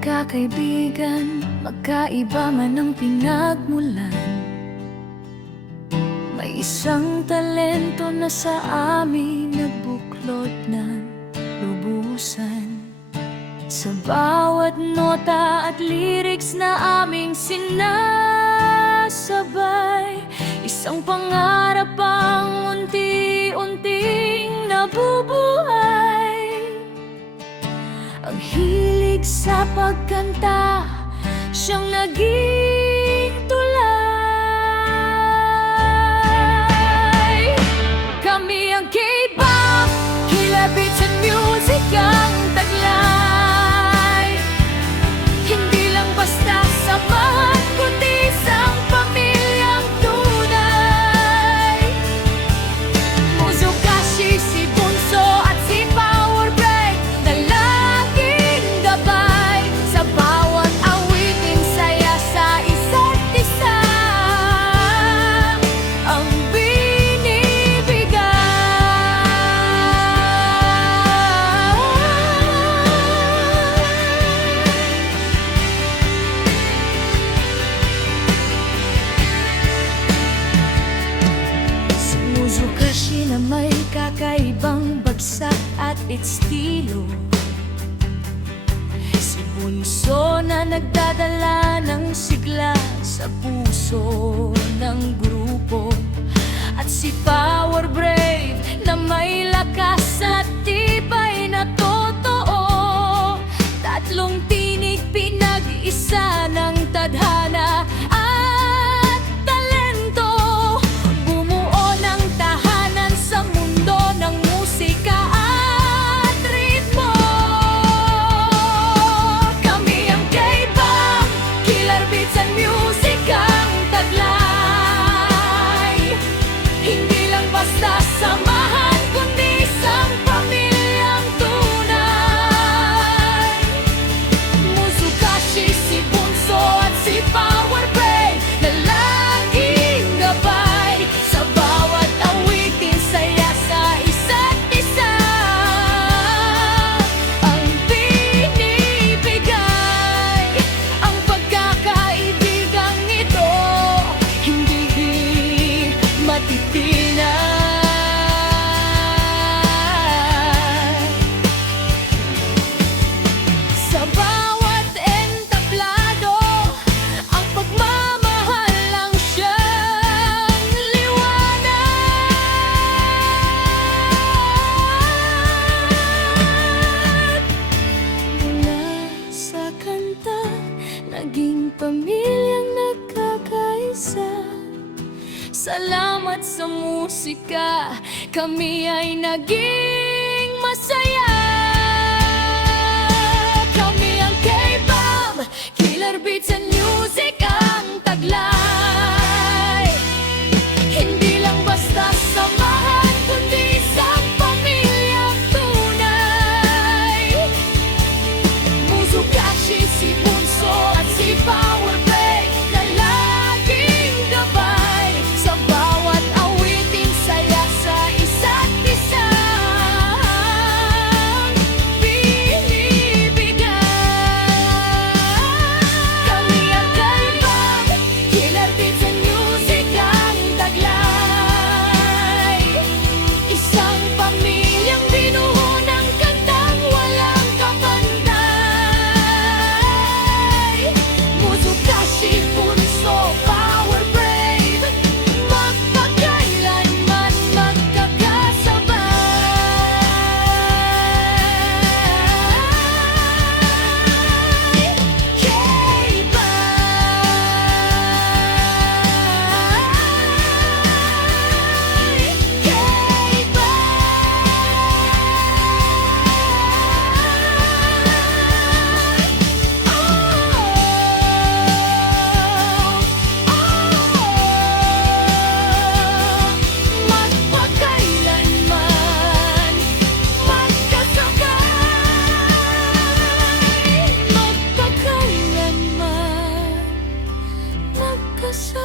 magkakaibigan, magkaiba man ang pinagmulan. May isang talento na sa amin nagbuklod ng lubusan. Sa bawat nota at lyrics na aming sinasabay, isang pangarap ang unti-unting nabubuhay. Ang hilig sa pagkanta, siyang naging tulay. Kami ang K-pop, Killer Beats and Music ang taglay. Hindi lang basta samahan, kundi isang pamilyang tunay. Muzukashi, si Bunso at si Power Break na laging gabay. Sa bawat awiting saya sa isa't isa ang binibigay. Si Muzukashi na may kakaibang bagsak at estilo, si Bunso na nagdadala ng sigla sa puso ng grupo, at si Power Brave na may lakas at tibay na totoo. Tatlong tinig pinag-isa ng tadhana at talento, bumuo ng tahanan sa mundo ng musika at ritmo. Kami ang K-pop, Killer Beats and Music ang taglay. Hindi lang basta samahan, kundi isang pamilyang tunay. Muzukashi, si Bunso at si Power Break na laging gabay. Sa bawat awitin, saya sa isa't isa ang binibigay. Ang pagkakaibigang ito hindi matitinag. Sa bawat entablado, ang pagmamahal lang siyang liwanag. Mula sa kanta, naging pamilyang nagkakaisa. Salamat sa musika, kami ay naging masaya. Kami ang K-pop, Killer Beats and Music ang taglay. Hindi lang basta samahan, kundi isang pamilyang tunay. Muzukashi, si Bunso at si Power Break na laging gabay. Sa bawat awiting, saya sa isa't isa ang binibigay. Kami ang K-pop, Killer Beats and Music ang taglay. Isang pamilyang binuo ng kantang walang kapantay. Muzukashi, Bunso, Power Brave, magpakailanman magkakasabay. Magpakailanman magkasabay. Magpakailanman magkasabay.